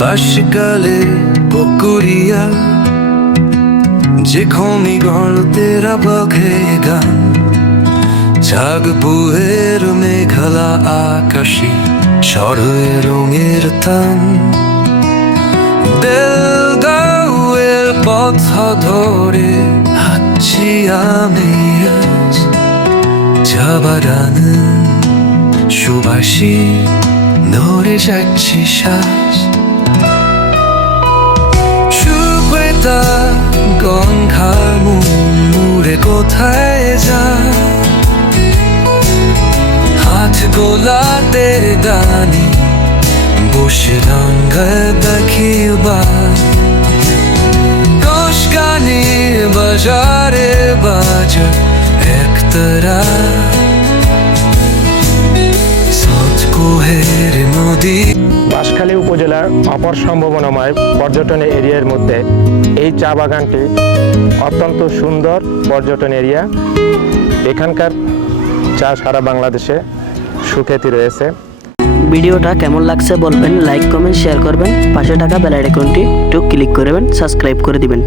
বাসকালে যে খমি গড় তেরা বঘেগা জাগ বুয়ের মেঘলা আকাশে, সরয়ে রঙের তান। বেলগাঁওয়ের পথ ধরে হাঁটছি আমি আজ যাবারান সুবাসী, ধরে যাচ্ছি শ্বাস গোলাতে দানি বসে রঙ্গা দেখিবা দোষগানি বাজারে সৎ নদী। বাঁশখালী উপজেলার অপর সম্ভাবনাময় পর্যটন এরিয়ার মধ্যে এই চা বাগানটি অত্যন্ত সুন্দর পর্যটন এরিয়া। এখানকার চা সারা বাংলাদেশে সুখ্যাতি রয়েছে। ভিডিওটা কেমন লাগছে বলবেন লাইক কমেন্ট শেয়ার করবেন। পাশে থাকা বেল আইকনটি একটু ক্লিক করবেন সাবস্ক্রাইব করে দিবেন।